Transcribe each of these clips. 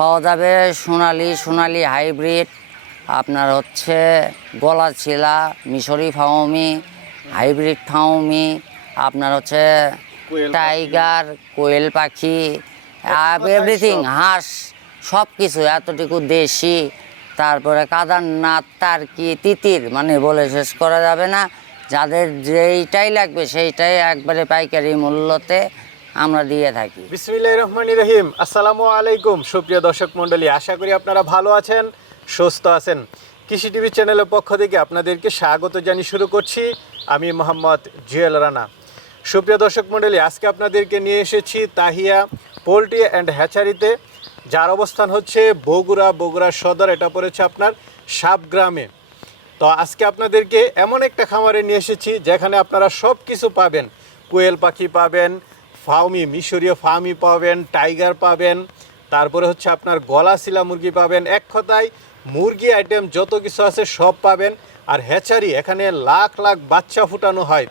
পাওয়া যাবে সোনালি হাইব্রিড, আপনার হচ্ছে গলাচিলা, মিশরি ফাউমি, হাইব্রিড ফাউমি, আপনার হচ্ছে টাইগার, কোয়েল পাখি, এভরিথিং, হাঁস, সব কিছু এতটুকু দেশি। তারপরে কাদারনাথ, টার্কি, তিতির, মানে বলে শেষ করা যাবে না। যাদের যেইটাই লাগবে সেইটাই একবারে পাইকারি মূল্যতে আমরা দিয়ে থাকি। বিসমিল্লাহির রহমানির রহিম। আসসালামু আলাইকুম সুপ্রিয় দর্শক মণ্ডলী, আশা করি আপনারা ভালো আছেন, সুস্থ আছেন। কৃষি টিভি চ্যানেলের পক্ষ থেকে আপনাদেরকে স্বাগত জানিয়ে শুরু করছি আমি মোহাম্মদ জুয়েল রানা। সুপ্রিয় দর্শক মণ্ডলী, আজকে আপনাদেরকে নিয়ে এসেছি তাহিয়া পোলট্রি অ্যান্ড হ্যাচারিতে, যার অবস্থান হচ্ছে বগুড়া সদর। এটা পড়েছে আপনার সাবগ্রামে। তো আজকে আপনাদেরকে এমন একটা খামারে নিয়ে এসেছি যেখানে আপনারা সব কিছু পাবেন। কোয়েল পাখি পাবেন, ফাউমি, মিশরীয় ফাউমি পাবেন, টাইগার পাবেন, তারপরে হচ্ছে আপনার গলাচিলা মুরগি পাবেন। এক কথায় মুরগি আইটেম যত কিছু আছে সব পাবেন। আর হ্যাচারি, এখানে লাখ লাখ বাচ্চা ফুটানো হয়।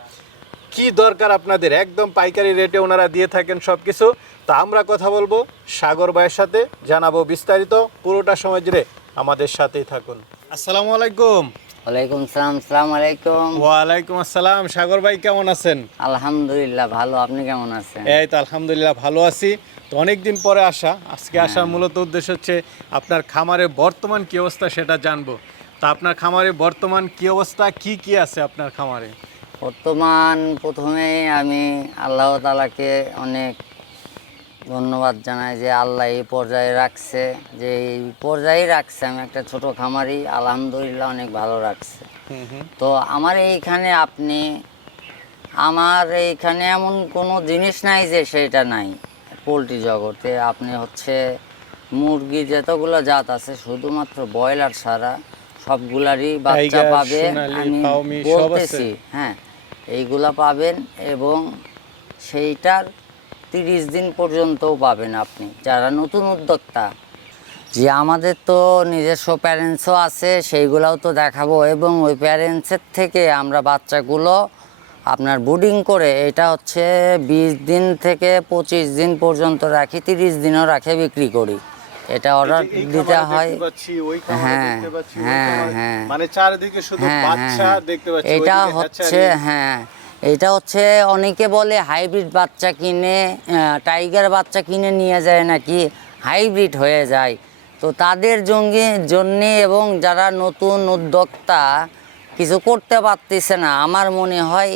কি দরকার আপনাদের, একদম পাইকারি রেটে ওনারা দিয়ে থাকেন সব কিছু। তা আমরা কথা বলবো সাগর ভাইয়ের সাথে, জানাবো বিস্তারিত। পুরোটা সময় জুড়ে আমাদের সাথেই থাকুন। আসসালামু আলাইকুম। ওয়ালাইকুম সালাম। আসসালামু আলাইকুম। ওয়ালাইকুম আসসালাম। সাগর ভাই কেমন আছেন? আলহামদুলিল্লাহ ভালো, আপনি কেমন আছেন? এই তো আলহামদুলিল্লাহ ভালো আছি। তো অনেকদিন পরে আসা, আজকে আসার মূলত উদ্দেশ্য হচ্ছে আপনার খামারের বর্তমান কি অবস্থা সেটা জানবো। তা আপনার খামারে বর্তমান কি অবস্থা, কি কি আছে আপনার খামারে? বর্তমান প্রথমেই আমি আল্লাহ তাআলাকে অনেক ধন্যবাদ জানাই যে আল্লাহ এই পর্যায়ে রাখছে, যে এই পর্যায়ে রাখছে। আমি একটা ছোট খামারি, আলহামদুলিল্লাহ অনেক ভালো রাখছে। তো আমার এইখানে এমন কোনো জিনিস নাই যে সেটা নাই। পোলট্রি জগতে আপনি হচ্ছে মুরগি যতগুলো জাত আছে, শুধুমাত্র ব্রয়লার ছাড়া সবগুলারই বাচ্চা টাইগার, পাবেন। সোনালী, আমি ফাউমি সব আছে? বলতেছি, হ্যাঁ, এইগুলা পাবেন এবং সেইটার 30 দিন পর্যন্তও পাবেন আপনি, যারা নতুন উদ্যোক্তা। যে আমাদের তো নিজস্ব প্যারেন্টসও আছে, সেইগুলোও তো দেখাবো। এবং ওই প্যারেন্টসের থেকে আমরা বাচ্চাগুলো আপনার ব্রুডিং করে, এটা হচ্ছে 20 দিন থেকে 25 দিন পর্যন্ত রাখি, 30 দিনও রাখে বিক্রি করি। এটা অর্ডার দিতে হয়। হ্যাঁ হ্যাঁ হ্যাঁ, মানে চারিদিকে শুধু বাচ্চা দেখতে পাচ্ছি। এটা হচ্ছে, হ্যাঁ, এটা হচ্ছে অনেকে বলে হাইব্রিড বাচ্চা কিনে, টাইগার বাচ্চা কিনে নিয়ে যায় নাকি হাইব্রিড হয়ে যায়। তো তাদের জন্যে এবং যারা নতুন উদ্যোক্তা কিছু করতে পারতেছে না, আমার মনে হয়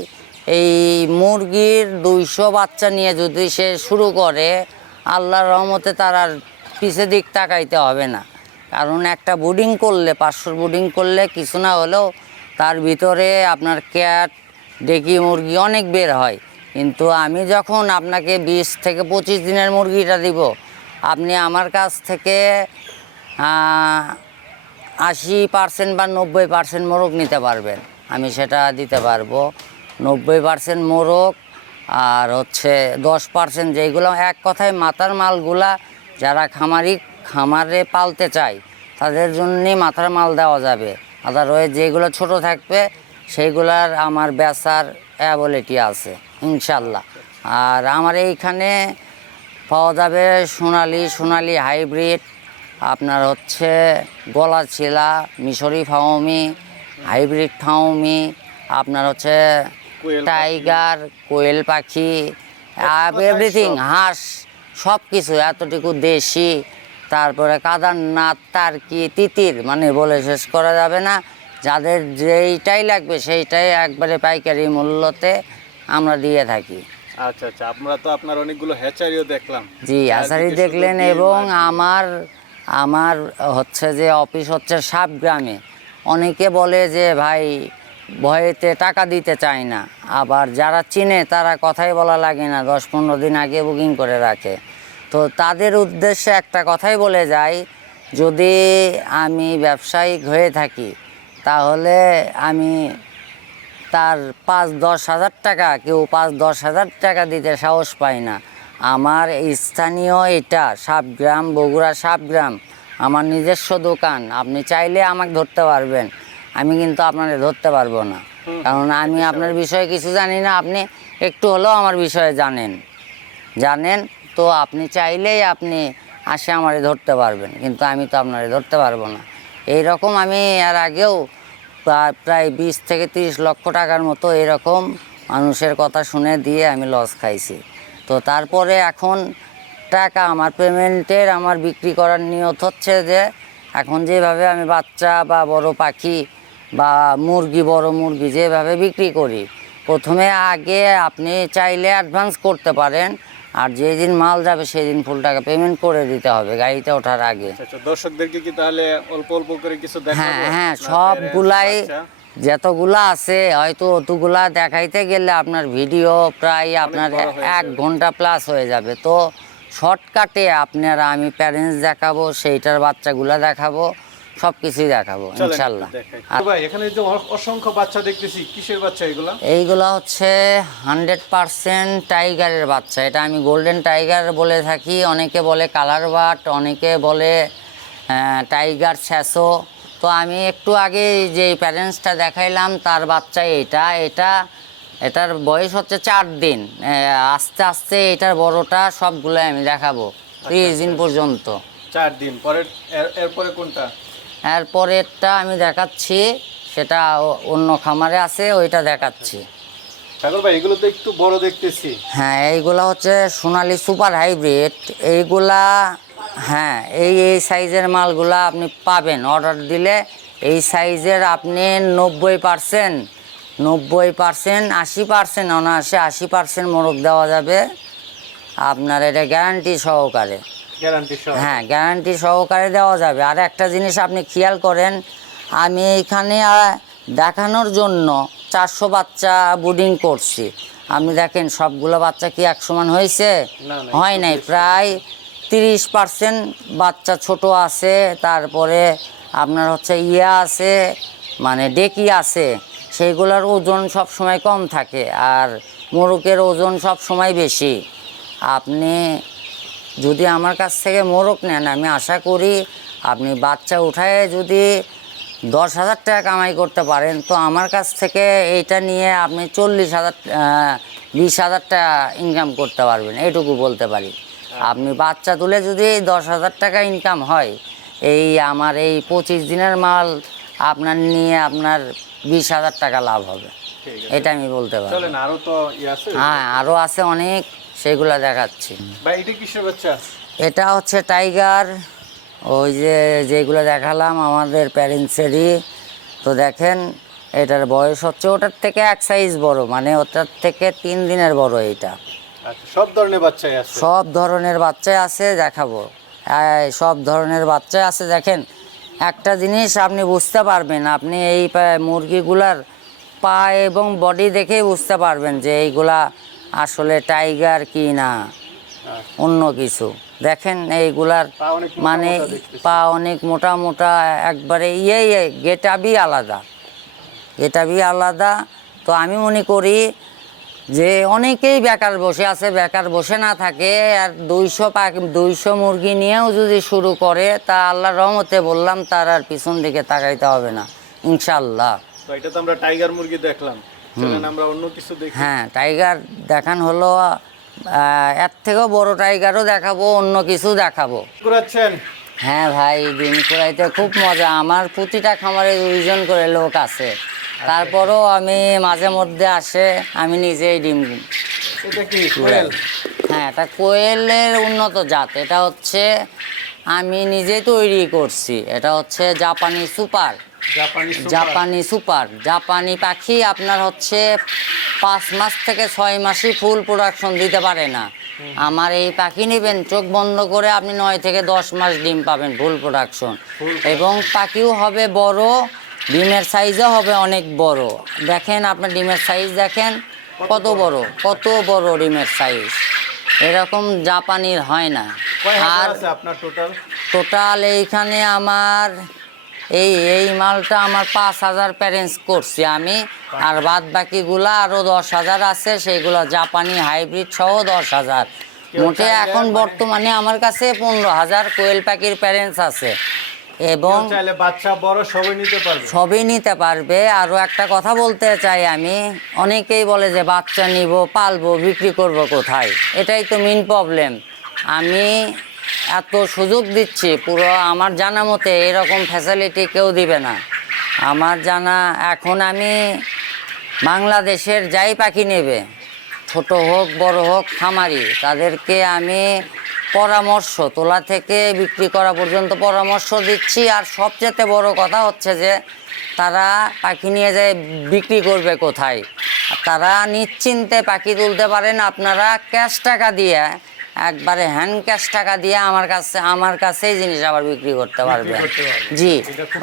এই মুরগির 200 বাচ্চা নিয়ে যদি সে শুরু করে, আল্লাহর রহমতে তার আর পিছে দিক তাকাইতে হবে না। কারণ একটা ব্রুডিং করলে, 500 ব্রুডিং করলে কিছু না হলেও তার ভিতরে আপনার ক্যাট, ডেকি মুরগি অনেক বের হয়। কিন্তু আমি যখন আপনাকে 20 থেকে 25 দিনের মুরগিটা দিব, আপনি আমার কাছ থেকে 80% বা 90% মোরগ নিতে পারবেন। আমি সেটা দিতে পারবো। 90% মোরগ আর হচ্ছে 10% যেইগুলো, এক কথায় মাথার মালগুলা যারা খামারে পালতে চায় তাদের জন্যই মাথার মাল দেওয়া যাবে। আদারওয়াইজ যেগুলো ছোট থাকবে সেইগুলার আমার বেচার অ্যাবিলিটি আছে ইনশাল্লাহ। আর আমার এইখানে পাওয়া যাবে সোনালি হাইব্রিড, আপনার হচ্ছে গলাচিলা, মিশরি ফাউমি, হাইব্রিড ফাউমি, আপনার হচ্ছে টাইগার, কোয়েল পাখি, এভরিথিং, হাঁস, সব কিছু এতটুকু দেশি। তারপরে কাদারনাথ, টার্কি, তিতির, মানে বলে শেষ করা যাবে না। যাদের যেইটাই লাগবে সেইটাই একবারে পাইকারি মূল্যতে আমরা দিয়ে থাকি। আচ্ছা আচ্ছা, আমরা তো আপনার অনেকগুলো হ্যাচারিও দেখলাম। জি, হ্যাচারি দেখলেন। এবং আমার হচ্ছে যে অফিস হচ্ছে সাবগ্রামে। অনেকে বলে যে ভাই ভয়েতে টাকা দিতে চায় না, আবার যারা চিনে তারা কথাই বলা লাগে না, 10-15 দিন আগে বুকিং করে রাখে। তো তাদের উদ্দেশ্যে একটা কথাই বলে যাই, যদি আমি ব্যবসায়িক হয়ে থাকি তাহলে আমি তার 5-10 হাজার টাকা, কেউ 5-10 হাজার টাকা দিতে সাহস পায় না। আমার স্থানীয় এটা সাবগ্রাম, বগুড়া সাবগ্রাম, আমার নিজস্ব দোকান। আপনি চাইলে আমাকে ধরতে পারবেন, আমি কিন্তু আপনাকে ধরতে পারবো না, কারণ আমি আপনার বিষয়ে কিছু জানি না। আপনি একটু হলেও আমার বিষয়ে জানেন। তো আপনি চাইলেই আপনি আসে আমারে ধরতে পারবেন, কিন্তু আমি তো আপনারে ধরতে পারবো না। এইরকম আমি এর আগেও প্রায় 20 থেকে 30 লক্ষ টাকার মতো এরকম মানুষের কথা শুনে দিয়ে আমি লস খাইছি। তো তারপরে এখন টাকা আমার পেমেন্টের আমার বিক্রি করার নিয়ত হচ্ছে যে এখন যেভাবে আমি বাচ্চা বা বড় পাখি বা মুরগি, বড় মুরগি যেভাবে বিক্রি করি, প্রথমে আগে আপনি চাইলে অ্যাডভান্স করতে পারেন, আর যেদিন মাল যাবে সেদিন ফুল টাকা পেমেন্ট করে দিতে হবে গাড়িতে ওঠার আগে। আচ্ছা, দর্শকদেরকে কি তাহলে অল্প অল্প করে কিছু দেখাবো? হ্যাঁ হ্যাঁ, আপনার সবগুলাই বাচ্চা? যতগুলা আছে হয়তো অতগুলা দেখাইতে গেলে আপনার ভিডিও প্রায় আপনার বড় হয়ে 1 ঘন্টা প্লাস হয়ে যাবে। তো শর্টকাটে আপনারা আমি প্যারেন্টস দেখাবো, সেইটার বাচ্চাগুলা দেখাবো, সব কিছুই দেখাবো চলেন ইনশাল্লাহ। একটু দেখাই। তো ভাই এখানে যে অসংখ্য বাচ্চা দেখতেছি, কিসের বাচ্চা এগুলা? এইগুলো হচ্ছে 100% টাইগারের বাচ্চা। এটা আমি গোল্ডেন টাইগার বলে থাকি, অনেকে বলে কালার বাট, অনেকে বলে টাইগার ছ্যাসো। তো আমি একটু আগে যে প্যারেন্টসটা দেখাইলাম তার বাচ্চা এটার বয়স হচ্ছে 4 দিন। আস্তে আস্তে এটার বড়টা সবগুলো আমি দেখাবো 30 দিন পর্যন্ত। 4 দিন পরে এরপরে কোনটা? এরপরেরটা আমি দেখাচ্ছি, সেটা অন্য খামারে আছে, ওইটা দেখাচ্ছি। সাগর ভাই এগুলো তো একটু বড় দেখতেছি। হ্যাঁ, এইগুলা হচ্ছে সোনালি সুপার হাইব্রিড। এইগুলা হ্যাঁ, এই সাইজের মালগুলা আপনি পাবেন অর্ডার দিলে। এই সাইজের আপনি 90%, 80% অনায়াসে 80% মোরগ দেওয়া যাবে আপনার, এটা গ্যারান্টি সহকারে। গ্যারান্টি সহ? হ্যাঁ, গ্যারান্টি সহকারে দেওয়া যাবে। আর একটা জিনিস আপনি খেয়াল করেন, আমি এইখানে দেখানোর জন্য 400 বাচ্চা ব্রিডিং করছি। আপনি দেখেন সবগুলো বাচ্চা কি এক সমান হয়েছে? না, না, হয় নাই। প্রায় 30% বাচ্চা ছোট আছে, তারপরে আপনার হচ্ছে আছে, মানে ডেকি আছে, সেইগুলোর ওজন সব সময় কম থাকে, আর মোরগের ওজন সব সময় বেশি। আপনি যদি আমার কাছ থেকে মোরগ নেন, আমি আশা করি আপনি বাচ্চা উঠায় যদি 10,000 টাকা কামাই করতে পারেন, তো আমার কাছ থেকে এইটা নিয়ে আপনি 40,000 20,000 টাকা ইনকাম করতে পারবেন, এইটুকু বলতে পারি। আপনি বাচ্চা তুলে যদি 10,000 টাকা ইনকাম হয়, এই আমার এই 25 দিনের মাল আপনার নিয়ে আপনার 20,000 টাকা লাভ হবে, ঠিক আছে। এটা আমি বলতে পারি। চলেন, আরো তো আছে। হ্যাঁ, আরও আছে অনেক, সেগুলো দেখাচ্ছি। ভাই এটা কিসের বাচ্চা? এটা হচ্ছে টাইগার, ওই যেগুলো দেখালাম আমাদের প্যারেন্টসেরই। তো দেখেন এটার বয়স হচ্ছে ওটার থেকে এক সাইজ বড়, মানে ওটার থেকে 3 দিনের বড় এইটা। আচ্ছা, সব ধরনের বাচ্চাই আছে? সব ধরনের বাচ্চাই আছে, দেখাবো। সব ধরনের বাচ্চাই আছে। দেখেন একটা জিনিস আপনি বুঝতে পারবেন, আপনি এই মুরগিগুলার পা এবং বডি দেখেই বুঝতে পারবেন যে এইগুলা আসলে টাইগার কি না অন্য কিছু। দেখেন এইগুলার পা অনেক মোটা মানে মোটা দেখতেছি। পা অনেক মোটা মোটা, একবারে গেটাবই আলাদা, গেটাবই আলাদা। তো আমি মনে করি যে অনেকেই বেকার বসে আছে, বেকার বসে না থাকে আর 200 মুরগি নিয়েও যদি শুরু করে, তা আল্লাহর রহমতে বললাম তার আর পিছন দিকে তাকাইতে হবে না ইনশাল্লাহ। তো এটা তো আমরা টাইগার মুরগি দেখলাম, চলেন আমরা অন্য কিছু দেখি। হ্যাঁ, টাইগার দেখান হলো, এর থেকেও বড় টাইগারও দেখাবো, অন্য কিছু দেখাবো। ঘুরাচ্ছেন? হ্যাঁ ভাই, ডিম কুড়াইতে খুব মজা। আমার প্রতিটা খামারে 2 জন করে লোক আছে, তারপরও আমি মাঝে মধ্যে আসে, আমি নিজেই ডিম এটা কি কুড়াই। কোয়েল? হ্যাঁ, এটা কোয়েলের উন্নত জাত। এটা হচ্ছে আমি নিজেই তৈরি করছি। এটা হচ্ছে জাপানি সুপার। জাপানি সুপার, জাপানি পাখি আপনার হচ্ছে 5 মাস থেকে 6 মাসই ফুল প্রোডাকশন দিতে পারে না। আমার এই পাখি নেবেন, চোখ বন্ধ করে আপনি 9 থেকে 10 মাস ডিম পাবেন ফুল প্রোডাকশন, এবং পাখিও হবে বড়, ডিমের সাইজও হবে অনেক বড়। দেখেন আপনার ডিমের সাইজ দেখেন কত বড় ডিমের সাইজ, এরকম জাপানির হয় না। কয় হাজার আর আছে আপনার টোটাল? টোটাল এইখানে আমার এই মালটা আমার 5,000 প্যারেন্টস করছি আমি, আর বাদ বাকিগুলা আরও 10,000 আছে, সেইগুলো জাপানি হাইব্রিড সহ 10,000। মোটে এখন বর্তমানে আমার কাছে 15,000 কোয়েল পাখির প্যারেন্টস আছে, এবং চাইলে বাচ্চা বড় সবই নিতে পারবে? সবই নিতে পারবে। আরও একটা কথা বলতে চাই আমি, অনেকেই বলে যে বাচ্চা নিব, পালবো, বিক্রি করব কোথায়? এটাই তো মেইন প্রবলেম। আমি এত সুযোগ দিচ্ছি, পুরো আমার জানা মতে এরকম ফ্যাসিলিটি কেউ দিবে না। আমার জানা এখন আমি বাংলাদেশের যাই পাখি নেবে, ছোট হোক বড় হোক খামারি, তাদেরকে আমি পরামর্শ তোলা থেকে বিক্রি করা পর্যন্ত পরামর্শ দিচ্ছি। আর সবচেয়ে বড় কথা হচ্ছে যে তারা পাখি নিয়ে যায় বিক্রি করবে কোথায়, তারা নিশ্চিন্তে পাখি তুলতে পারেন। আপনারা ক্যাশ টাকা দিয়ে, একবারে হ্যান্ড ক্যাশ টাকা দিয়ে আমার কাছেই জিনিস আবার বিক্রি করতে পারবেন। জি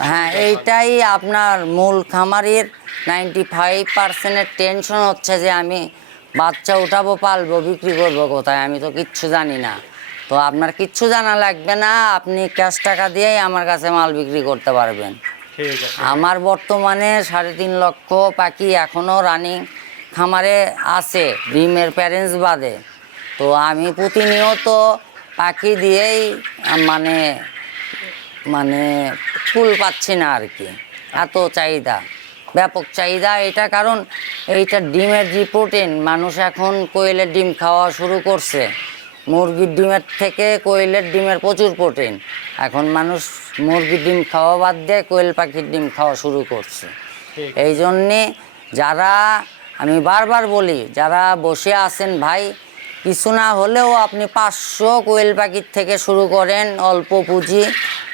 হ্যাঁ, এইটাই আপনার মূল খামারির 95%-এর টেনশন হচ্ছে যে আমি বাচ্চা উঠাবো, পালবো, বিক্রি করবো কোথায়, আমি তো কিচ্ছু জানি না। তো আপনার কিচ্ছু জানা লাগবে না, আপনি ক্যাশ টাকা দিয়েই আমার কাছে মাল বিক্রি করতে পারবেন। ঠিক আছে। আমার বর্তমানে 3.5 লক্ষ পাখি এখনও রানিং খামারে আছে, ডিমের প্যারেন্টস বাদে। তো আমি প্রতিনিয়ত পাখি দিয়েই মানে মানে ফুল পাচ্ছি না আর কি, এত চাহিদা, ব্যাপক চাহিদা এটা। কারণ এইটা ডিমের যে প্রোটিন, মানুষ এখন কোয়েলের ডিম খাওয়া শুরু করছে। মুরগির ডিমের থেকে কোয়েলের ডিমের প্রচুর প্রোটিন। এখন মানুষ মুরগির ডিম খাওয়া বাদ দিয়ে কোয়েল পাখির ডিম খাওয়া শুরু করছে। এই জন্যে যারা, আমি বারবার বলি, যারা বসে আছেন ভাই, কিছু না হলেও আপনি 500 কোয়েল পাখির থেকে শুরু করেন, অল্প পুঁজি,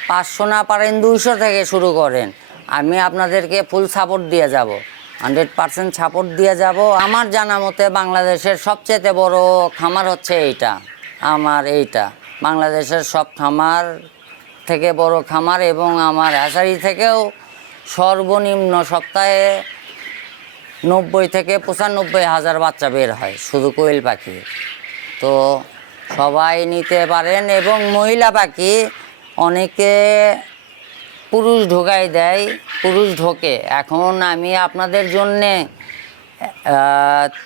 500 না পারেন 200 থেকে শুরু করেন। আমি আপনাদেরকে ফুল সাপোর্ট দিয়ে যাব, 100% সাপোর্ট দিয়ে যাব। আমার জানা মতে বাংলাদেশের সবচেয়ে বড় খামার হচ্ছে এইটা, আমার এইটা বাংলাদেশের সব খামার থেকে বড় খামার। এবং আমার হ্যাচারি থেকেও সর্বনিম্ন সপ্তাহে 90 থেকে 95 হাজার বাচ্চা বের হয় শুধু কোয়েল পাখি। তো সবাই নিতে পারেন। এবং মহিলা পাখি অনেকে পুরুষ ঢোকাই দেয়, পুরুষ ঢোকে। এখন আমি আপনাদের জন্যে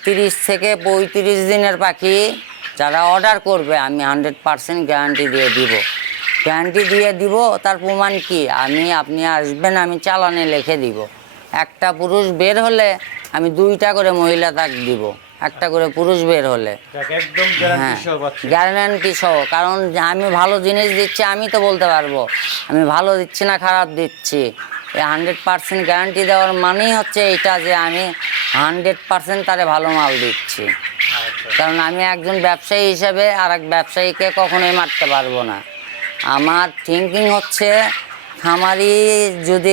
30 থেকে 35 দিনের পাখি যারা অর্ডার করবে আমি 100% গ্যারান্টি দিয়ে দিব। গ্যারান্টি দিয়ে দিব, তার প্রমাণ কি, আপনি আসবেন, আমি চালানে লিখে দিব। একটা পুরুষ বের হলে আমি 2টা করে মহিলা তাক দিব, একটা করে পুরুষ বের হলে। একদম হ্যাঁ, গ্যারান্টি সহ। কারণ আমি ভালো জিনিস দিচ্ছি, আমি তো বলতে পারবো আমি ভালো দিচ্ছি না খারাপ দিচ্ছি। এই 100% গ্যারান্টি দেওয়ার মানেই হচ্ছে এইটা যে আমি 100% তারে ভালো মাল দিচ্ছি। কারণ আমি একজন ব্যবসায়ী হিসেবে আর এক ব্যবসায়ীকে কখনোই মারতে পারবো না। আমার থিঙ্কিং হচ্ছে খামারি যদি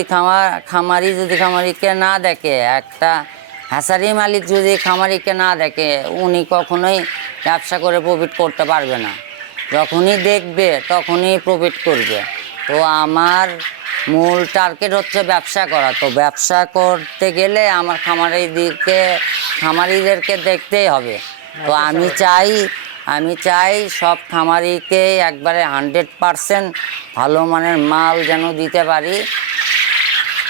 খামারিকে না দেখে, একটা হ্যাচারি মালিক যদি খামারিকে না দেখে, উনি কখনোই ব্যবসা করে প্রফিট করতে পারবে না। যখনই দেখবে তখনই প্রফিট করবে। তো আমার মূল টার্গেট হচ্ছে ব্যবসা করা। তো ব্যবসা করতে গেলে আমার খামারিদেরকে দেখতেই হবে। তো আমি চাই সব খামারিকে একবারে 100% ভালো মানের মাল যেন দিতে পারি।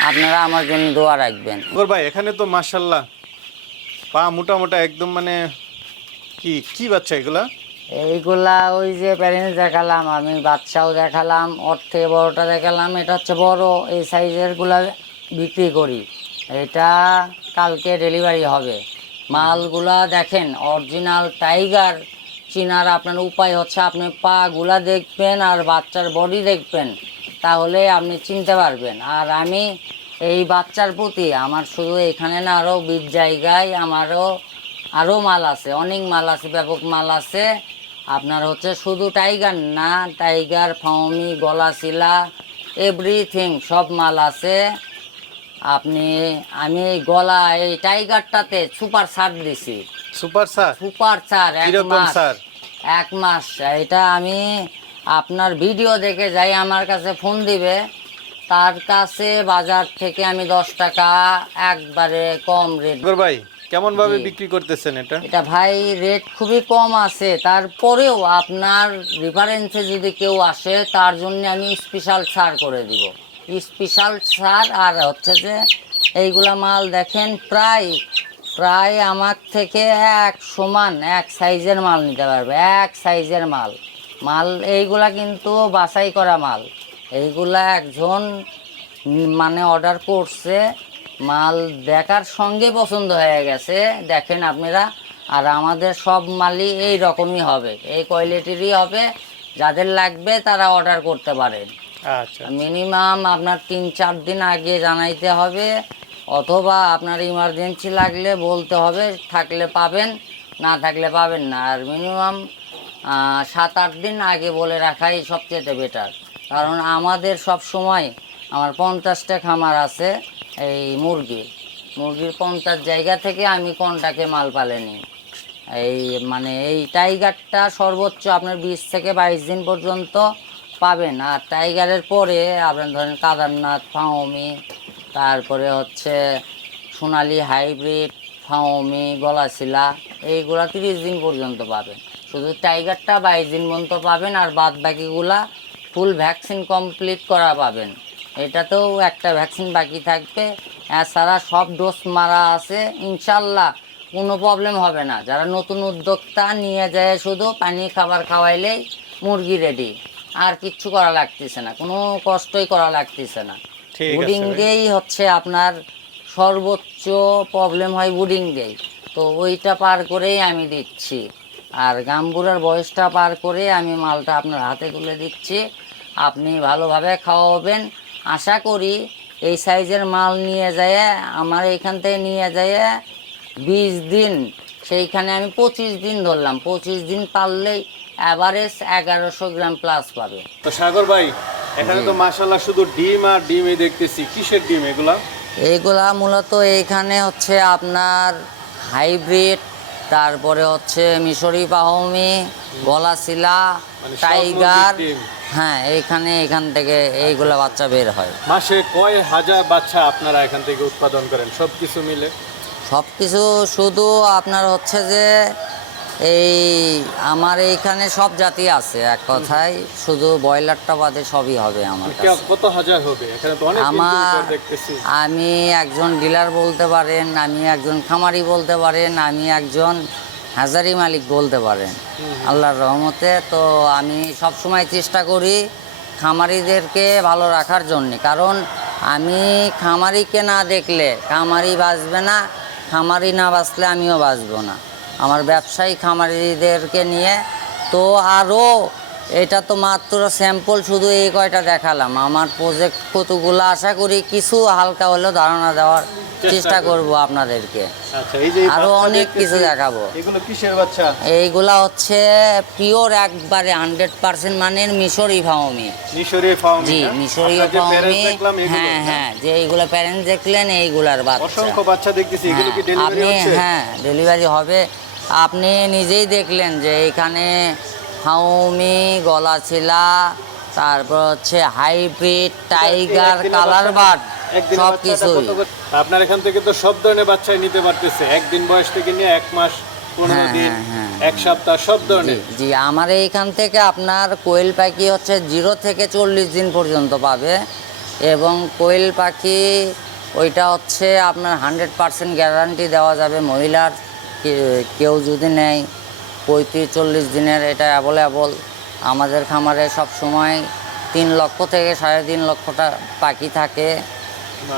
আপনারা আমার জন্য দোয়া রাখবেন। ভাই এখানে তো মাশাআল্লাহ পা মোটা মোটা একদম, মানে কি বাচ্চা এগুলা? এইগুলা ওই যে প্যারেন্টস দেখালাম, আমি বাচ্চাও দেখালাম, ওর থেকে বড়টা দেখালাম। এটা হচ্ছে বড়, এই সাইজেরগুলা বিক্রি করি। এটা কালকে ডেলিভারি হবে। মালগুলা দেখেন অরিজিনাল টাইগার চিনার আপনার উপায় হচ্ছে আপনি পাগুলা দেখবেন আর বাচ্চার বডি দেখবেন, তাহলে আপনি চিনতে পারবেন। আর আমি এই বাচ্চার প্রতি আমার শুধু এখানে না, আরও 20 জায়গায় আরও মাল আছে, অনেক মাল আছে, ব্যাপক মাল আছে। আপনার হচ্ছে শুধু টাইগার না, টাইগার, ফাউমি, গলাশিলা, এভরিথিং সব মাল আছে। আমি এই টাইগারটাতে সুপার সার দিছি। সুপার সার কিরকম স্যার? 1 মাস। এটা আমি আপনার ভিডিও দেখে যাই, আমার কাছে ফোন দিবে, তার কাছে বাজার থেকে আমি 10 টাকা একবারে কম রেট। ভাই কেমন ভাবে জি। বিক্রি করতেছেন এটা? এটা ভাই রেট খুবই কম আছে, তারপরেও আপনার রেফারেন্সে যদি কেউ আসে তার জন্য আমি স্পেশাল ছাড় করে দিব, স্পেশাল ছাড়। আর হচ্ছে যে এইগুলা মাল দেখেন প্রায় আমার থেকে এক সমান এক সাইজের মাল নিতে পারবে, এক সাইজের মাল এইগুলা কিন্তু বাছাই করা মাল। এইগুলা একজন মানে অর্ডার করছে, মাল দেখার সঙ্গে পছন্দ হয়ে গেছে, দেখেন আপনারা। আর আমাদের সব মালই এই রকমই হবে, এই কোয়ালিটিরই হবে, যাদের লাগবে তারা অর্ডার করতে পারেন। আচ্ছা মিনিমাম আপনার 3-4 দিন আগে জানাইতে হবে, অথবা আপনার ইমার্জেন্সি লাগলে বলতে হবে, থাকলে পাবেন, না থাকলে পাবেন না। আর মিনিমাম 7-8 দিন আগে বলে রাখাই সবচেয়ে বেটার। কারণ আমাদের সব সময় আমার 50টা খামার আছে এই মুরগির 50 জায়গা থেকে আমি কোনটাকে মাল পালে নিই। এই মানে এই টাইগারটা সর্বোচ্চ আপনার 20 থেকে 22 দিন পর্যন্ত পাবেন। আর টাইগারের পরে আপনার ধরেন কাদারনাথ, ফাউমি, তারপরে হচ্ছে সোনালি হাইব্রিড, ফাউমি, গলাশিলা, এইগুলা 30 দিন পর্যন্ত পাবেন। শুধু টাইগারটা 22 দিন পর্যন্ত পাবেন, আর বাদ বাকিগুলা ফুল ভ্যাকসিন কমপ্লিট করা পাবেন। এটাতেও একটা ভ্যাকসিন বাকি থাকবে, এছাড়া সব ডোজ মারা আছে। ইনশাল্লাহ কোনো প্রবলেম হবে না। যারা নতুন উদ্যোক্তা নিয়ে যায় শুধু পানি খাবার খাওয়াইলেই মুরগি রেডি, আর কিচ্ছু করা লাগতেছে না, কোনো কষ্টই করা লাগতেছে না। ঠিক আছে ভাই। বুডিংয়েই হচ্ছে আপনার সর্বোচ্চ প্রবলেম হয় বুডিংয়েই, তো ওইটা পার করেই আমি দিচ্ছি। আর গাম্বুরার বয়সটা পার করে আমি মালটা আপনার হাতে তুলে দিচ্ছি, আপনি ভালোভাবে খাওয়াবেন। আশা করি এই সাইজের মাল নিয়ে যায়, আমার এইখান থেকে নিয়ে যায় 20 দিন, সেইখানে আমি 25 দিন ধরলাম, 25 দিন পারলেই অ্যাভারেজ 1100 গ্রাম প্লাস পাবে। তো সাগর ভাই, এখানে তো মাশাআল্লাহ শুধু ডিম আর ডিমই দেখতেছি। কিসের ডিম এগুলা? এইগুলা মূলত এইখানে হচ্ছে আপনার হাইব্রিড, তারপরে হচ্ছে মিশরি পাহমি, গলাশিলা, মানে সব টাইগার। মুরগির ডিম। হ্যাঁ, এখান থেকে এইগুলা বাচ্চা বের হয়। মাসে কয় হাজার বাচ্চা আপনারা এখান থেকে উৎপাদন করেন সব কিছু মিলে? সব কিছু শুধু আপনার হচ্ছে যে এই আমার এইখানে সব জাতি আছে, এক কথায় শুধু ব্রয়লারটা বাদে সবই হবে আমার কাছে। কত হাজার হবে? এখানে তো অনেক আমার দেখতেছি। আমি একজন ডিলার বলতে পারেন, আমি একজন খামারি বলতে পারেন, আমি একজন হাজারি মালিক বলতে পারেন আল্লাহর রহমতে। তো আমি সব সময় চেষ্টা করি খামারিদেরকে ভালো রাখার জন্যে, কারণ আমি খামারিকে না দেখলে খামারি বাঁচবে না, খামারি না বাঁচলে আমিও বাঁচবো না। আমার ব্যবসায়ী খামারিদেরকে নিয়ে তো আরও, এটা তো মাত্র স্যাম্পল, শুধু এই কয়টা দেখালাম। আমার প্রজেক্ট কতগুলো, আশা করি কিছু হালকা হলেও ধারণা দেওয়ার চেষ্টা করব আপনাদেরকে। আচ্ছা, এই যে আরো বাচ্চা অনেক দেখতেছি, কিছু দেখাবো। এগুলো কিসের বাচ্চা? এইগুলা হচ্ছে পিওর একবারে 100% মানের মিশরি ফাউমি। মিশরীয় ফার্মি? জি, মিশরীয় ফাউমি। হ্যাঁ হ্যাঁ, যে এইগুলা প্যারেন্টস দেখলেন এইগুলার বাচ্চা। অসংখ্য বাচ্চা দেখতেছি। এগুলো কি ডেলিভারি আপনি হচ্ছে? হ্যাঁ, ডেলিভারি হবে। আপনি নিজেই দেখলেন যে এখানে ফাউমি, গলাছিলা, তারপর হচ্ছে হাইব্রিড, টাইগার, কালার বার্ড, একদিনের সব বাচ্চাটা কিছুই। কত করে? আপনার এখান থেকে তো সব ধরনের বাচ্চাই নিতে পারতেছে, একদিন বয়স থেকে নিয়ে 1 মাস, 15 হ্যাঁ, দিন, হ্যাঁ, 1 সপ্তাহ, সব জি ধরনের। জি, আমার এইখান থেকে আপনার কোয়েল পাখি হচ্ছে 0 থেকে 40 দিন পর্যন্ত পাবে, এবং কোয়েল পাখি ওইটা হচ্ছে আপনার 100% গ্যারান্টি দেওয়া যাবে। মহিলার কেউ যদি নেয় 35-40 দিনের, এটা অ্যাভেলেবল। আমাদের খামারে সব সময় 3 লক্ষ থেকে 3.5 লক্ষটা পাখি থাকে।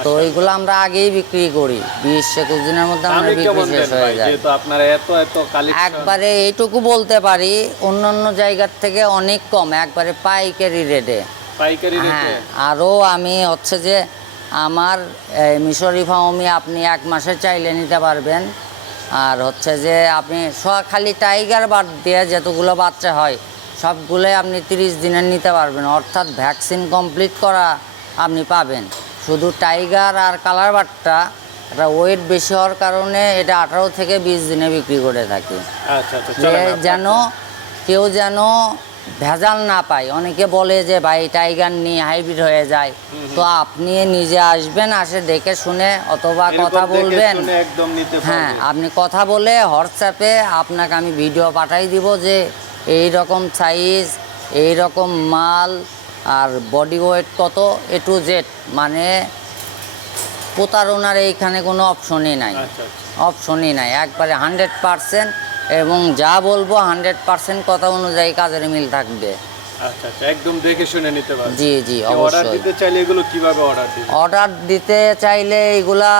তো এইগুলো আমরা আগেই বিক্রি করি, 20-21 দিনের মধ্যে আমরা দামে বিক্রি কেমন শেষ দেন ভাই? হয়ে যায়। যেহেতু আপনারা এত কালেকশন। একবারে এইটুকু বলতে পারি, অন্য জায়গার থেকে অনেক কম, একবারে পাইকারি রেটে। পাইকারি রেটে? হ্যাঁ, আরও আমি হচ্ছে যে আমার মিশরি ফাউমি আপনি 1 মাসে চাইলে নিতে পারবেন। আর হচ্ছে যে আপনি খালি টাইগার বাদ দিয়ে যতগুলো বাচ্চা হয় সবগুলোই আপনি 30 দিনের নিতে পারবেন, অর্থাৎ ভ্যাকসিন কমপ্লিট করা আপনি পাবেন। শুধু টাইগার আর কালার বার্ডটা এটা ওয়েট বেশি হওয়ার কারণে এটা 18 থেকে 20 দিনে বিক্রি করে থাকি। আচ্ছা আচ্ছা, চলেন যেন কেউ যেন ভেজাল না পায়। অনেকে বলে যে ভাই টাইগার নিয়ে হাইব্রিড হয়ে যায়, তো আপনি নিজে আসবেন, আসে দেখে শুনে অথবা এরকম কথা দেখে বলবেন। শুনে একদম নিতে হ্যাঁ, পারবেন। আপনি কথা বলে হোয়াটসঅ্যাপে আপনাকে আমি ভিডিও পাঠাই দিব যে এই রকম সাইজ, এই রকম মাল, আর বডি ওয়েট কত, A to Z, মানে প্রতারণার এইখানে কোনো অপশনই নাই, আচ্ছা আচ্ছা, অপশনই নাই, একবারে 100%। এবং যা বলবো 100% কথা অনুযায়ী কাজের মিল থাকবে। আচ্ছা আচ্ছা, একদম দেখে শুনে নিতে পারবেন। জি জি, অর্ডার অবশ্যই। দিতে চাইলে এগুলো কিভাবে অর্ডার দিবেন? অর্ডার দিতে চাইলে এগুলা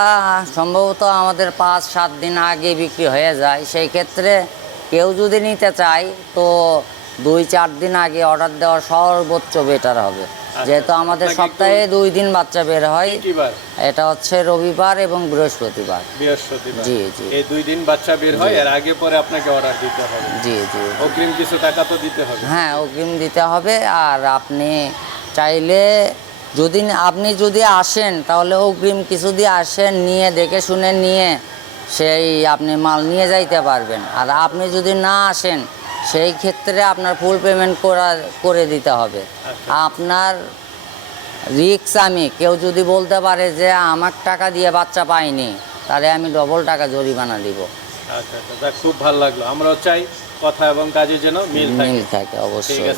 সম্ভবত আমাদের 5-7 দিন আগে বিক্রি হয়ে যায়। সেই ক্ষেত্রে কেউ যদি নিতে চায় তো 2-4 দিন আগে অর্ডার দেওয়া সর্বোচ্চ বেটার হবে, যেহেতু আমাদের আপনাকে সপ্তাহে 2 দিন বাচ্চা বের হয়। কি বার? এটা হচ্ছে রবিবার এবং বৃহস্পতিবার। বৃহস্পতিবার। জি জি এই 2 দিন বাচ্চা বের হয়, এর আগে পরে আপনাকে অর্ডার দিতে হবে। জি জি অগ্রিম কিছু টাকা তো দিতে হবে। হ্যাঁ, অগ্রিম দিতে হবে। আর আপনি চাইলে আপনি যদি আসেন তাহলে অগ্রিম কিছু দিয়ে আসেন, নিয়ে দেখে শুনে নিয়ে সেই আপনি মাল নিয়ে যাইতে পারবেন। আর আপনি যদি না আসেন সেই ক্ষেত্রে আপনার ফুল পেমেন্ট করে দিতে হবে। আপনার রিস্ক আমি, কেউ যদি বলতে পারে যে আমার টাকা দিয়ে বাচ্চা পাইনি, তাহলে আমি ডবল টাকা জরিমানা দিব। আচ্ছা আচ্ছা, যাক, খুব ভালো লাগলো। আমরাও চাই কথা এবং কাজে যেন মিল থাকে। মিল থাকে অবশ্যই। ঠিক আছে।